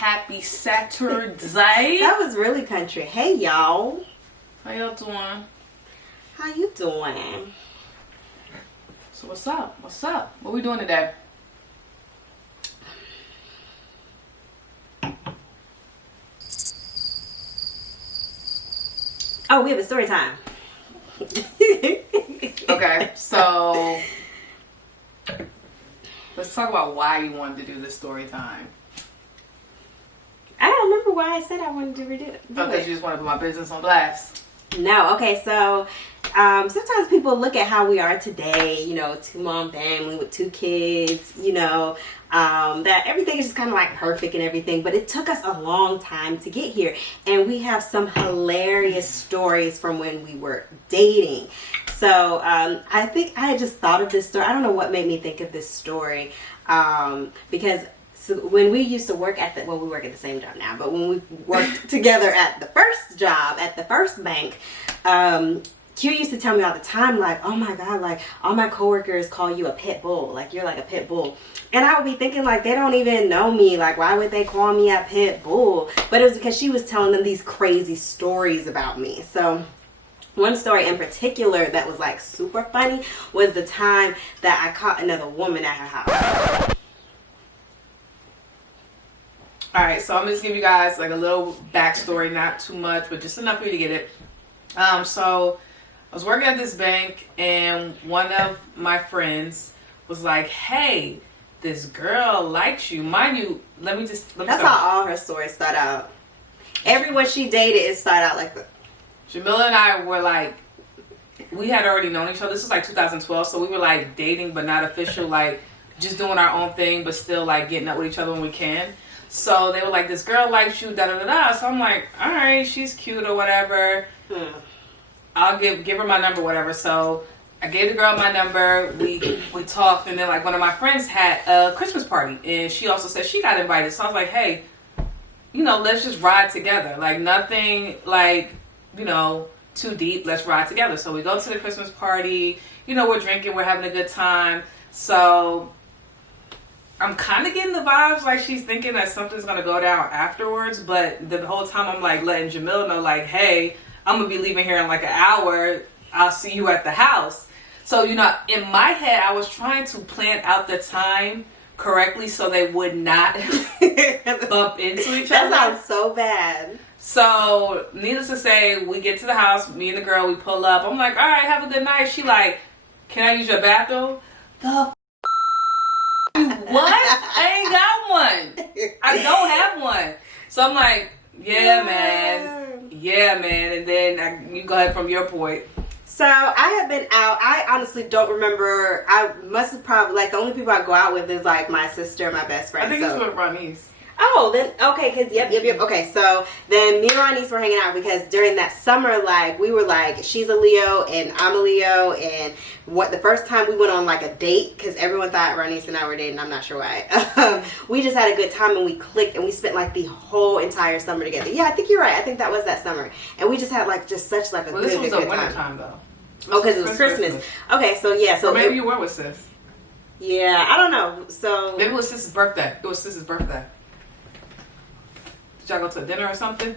happy Saturday. That was really country. Hey, y'all. How y'all doing? How you doing? So what's up? What's up? What we doing today? Oh, we have a story time. Okay, so let's talk about why you wanted to do this story time. I don't remember why I said I wanted to redo it. Because you just want to put my business on blast. No, okay, so sometimes people look at how we are today, you know, 2-mom family with 2 kids, you know, that everything is just kind of like perfect and everything, but it took us a long time to get here, and we have some hilarious stories from when we were dating. So I think I had just thought of this story. I don't know what made me think of this story, because so when we used to work at we work at the same job now, but when we worked together at the first job, at the first bank, Q used to tell me all the time, like, oh my God, like, all my coworkers call you a pit bull. Like, you're like a pit bull. And I would be thinking, like, they don't even know me. Like, why would they call me a pit bull? But it was because she was telling them these crazy stories about me. So one story in particular that was, like, super funny was the time that I caught another woman at her house. Alright, so I'm just give you guys like a little backstory, not too much, but just enough for you to get it. So I was working at this bank, and one of my friends was like, hey, this girl likes you. Mind you, let me That's start. how all her stories start out. Everyone she dated, it started out like that. Jamilla and I were like, we had already known each other. This was like 2012, so we were like dating but not official, like just doing our own thing but still like getting up with each other when we can. So they were like, this girl likes you, da da da da. So I'm like, all right, she's cute or whatever. I'll give her my number, whatever. So I gave the girl my number. We talked, and then like one of my friends had a Christmas party, and she also said she got invited. So I was like, hey, you know, let's just ride together. Like nothing, like, you know, too deep. Let's ride together. So we go to the Christmas party. You know, we're drinking, we're having a good time. So I'm kind of getting the vibes like she's thinking that something's going to go down afterwards. But the whole time I'm like letting Jamil know, like, hey, I'm going to be leaving here in like an hour. I'll see you at the house. So, you know, in my head, I was trying to plan out the time correctly so they would not bump into each other. That sounds so bad. So, needless to say, we get to the house, me and the girl, we pull up. I'm like, all right, have a good night. She like, can I use your bathroom? The what? I ain't got one. I don't have one. So I'm like, yeah, man. Yeah, man. And then you go ahead from your point. So I have been out. I honestly don't remember. I must have probably, like, the only people I go out with is like my sister and my best friend. I think it's with Ronnie's. Oh, then, okay, because, yep. Okay, so then me and Ronnie's were hanging out because during that summer, like, we were like, she's a Leo and I'm a Leo, and the first time we went on, like, a date, because everyone thought Ronnie's and I were dating, I'm not sure why, we just had a good time and we clicked and we spent, like, the whole entire summer together. Yeah, I think you're right. I think that was that summer. And we just had, like, just such, like, a good time. Well, this was a winter time, though. Oh, because it was Christmas. Okay, so, yeah. So or maybe you were with sis. Yeah, I don't know. So maybe it was sis's birthday. It was sis's birthday. Y'all go to a dinner or something?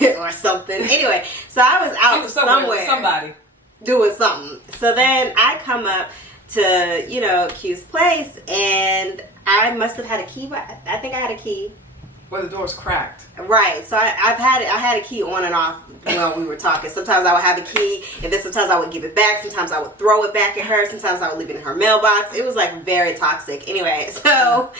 Or something. Anyway, so I was out somewhere. Somebody. Doing something. So then I come up to, you know, Q's place, and I must have had a key. I think I had a key. Where the door's cracked. Right. So I had a key on and off while we were talking. Sometimes I would have a key, and then sometimes I would give it back. Sometimes I would throw it back at her. Sometimes I would leave it in her mailbox. It was like very toxic. Anyway, so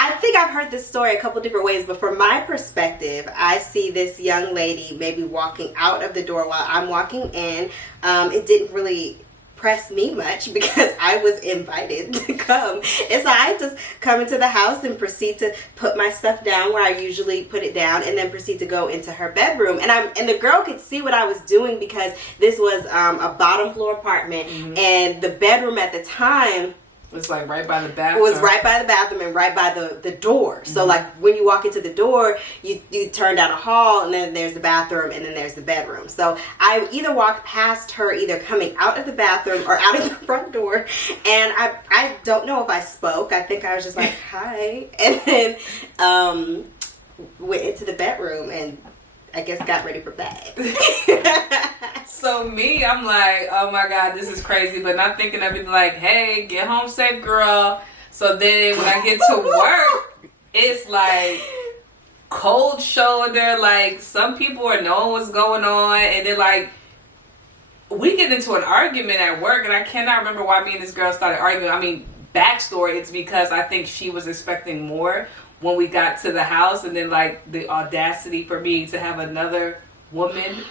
I think I've heard this story a couple different ways, but from my perspective, I see this young lady maybe walking out of the door while I'm walking in. It didn't really press me much because I was invited to come, and so I just come into the house and proceed to put my stuff down where I usually put it down, and then proceed to go into her bedroom. And the girl could see what I was doing because this was a bottom floor apartment, and the bedroom at the time It's like right by the It bathroom. was right by the bathroom and right by the door. So like when you walk into the door, you turn down a hall and then there's the bathroom and then there's the bedroom. So I either walked past her either coming out of the bathroom or out of the front door, and I don't know if I spoke. I think I was just like, hi, and then went into the bedroom and I guess got ready for bed. So me, I'm like, oh my God, this is crazy. But not thinking of it like, hey, get home safe, girl. So then when I get to work, it's like cold shoulder. Like some people are knowing what's going on. And then like, we get into an argument at work. And I cannot remember why me and this girl started arguing. I mean, backstory, it's because I think she was expecting more when we got to the house. And then like the audacity for me to have another woman.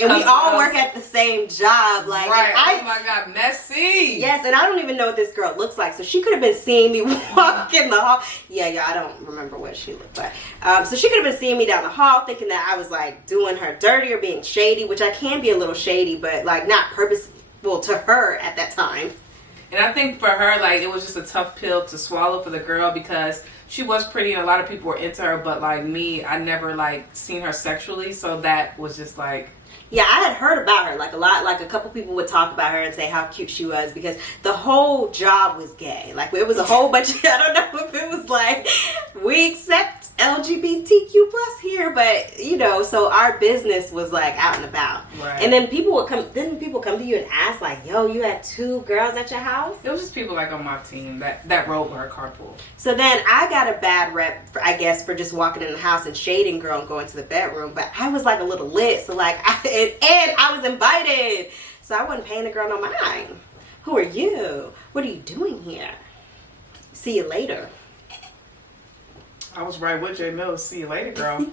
And we all work at the same job. Like, right. Oh my God, messy. Yes, and I don't even know what this girl looks like. So she could have been seeing me walk in the hall. Yeah, I don't remember what she looked like. So she could have been seeing me down the hall thinking that I was like doing her dirty or being shady, which I can be a little shady, but like not purposeful to her at that time. And I think for her, like, it was just a tough pill to swallow for the girl because she was pretty and a lot of people were into her. But like me, I never like seen her sexually. So that was just like... Yeah, I had heard about her, like a couple people would talk about her and say how cute she was because the whole job was gay. Like it was a whole bunch of, I don't know if it was like, we accept LGBTQ plus here, but you know, so our business was like out and about. Right. And then people come to you and ask like, yo, you had 2 girls at your house? It was just people like on my team that rode with her carpool. So then I got a bad rep, I guess, for just walking in the house and shading girl and going to the bedroom, but I was like a little lit, so like, and I was invited. So I wasn't paying the girl no mind. Who are you? What are you doing here? See you later. I was right with J Mill. See you later, girl.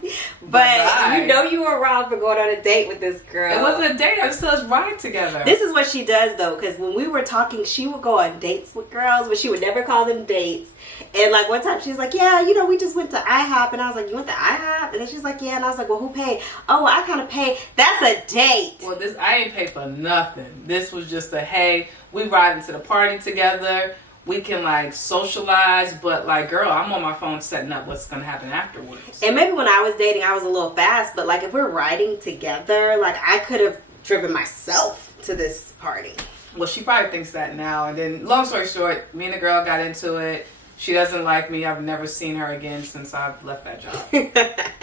But Bye. you know you were wrong for going on a date with this girl. It wasn't a date. I just said let's ride together. This is what she does though, because when we were talking, she would go on dates with girls, but she would never call them dates. And like one time she was like, yeah, you know, we just went to IHOP. And I was like, you went to IHOP? And then she's like, yeah. And I was like, well, who paid? Oh, well, I kind of paid. That's a date. Well, I ain't paid for nothing. This was just a, hey, we riding to the party together. We can like socialize, but like, girl, I'm on my phone setting up what's gonna happen afterwards. And maybe when I was dating, I was a little fast, but like if we're riding together, like I could have driven myself to this party. Well, she probably thinks that now. And then, long story short, me and the girl got into it. She doesn't like me. I've never seen her again since I've left that job.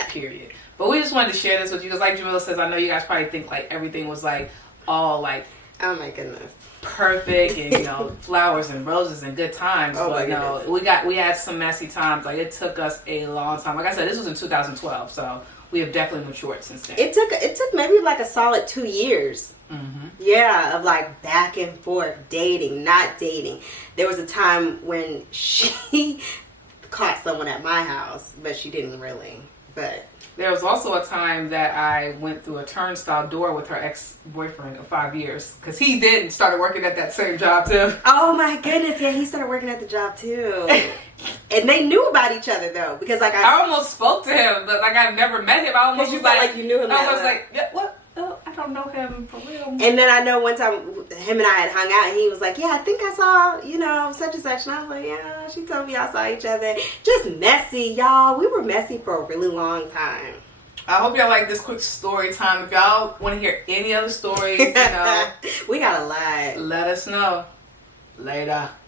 Period. But we just wanted to share this with you because, like Jamilla says, I know you guys probably think like everything was like all like, oh my goodness, perfect and you know flowers and roses and good times. Oh but my no, we had some messy times. Like it took us a long time. Like I said, this was in 2012, so we have definitely matured since then. It took maybe like a solid 2 years. Mm-hmm. Yeah, of like back and forth, dating, not dating. There was a time when she caught someone at my house, but she didn't really. But there was also a time that I went through a turnstile door with her ex-boyfriend of 5 years because he didn't started working at that same job too. Oh my goodness, yeah, he started working at the job too. And they knew about each other though, because like I almost spoke to him, but like I've never met him. I almost was like you knew him. I was like, yeah, what? Oh, I don't know him for real. And then I know one time him and I had hung out and he was like, yeah, I think I saw, you know, such and such. And I was like, yeah, she told me y'all saw each other. Just messy, y'all. We were messy for a really long time. I hope y'all like this quick story time. If y'all want to hear any other stories, you know, we got a lot. let us know. Later.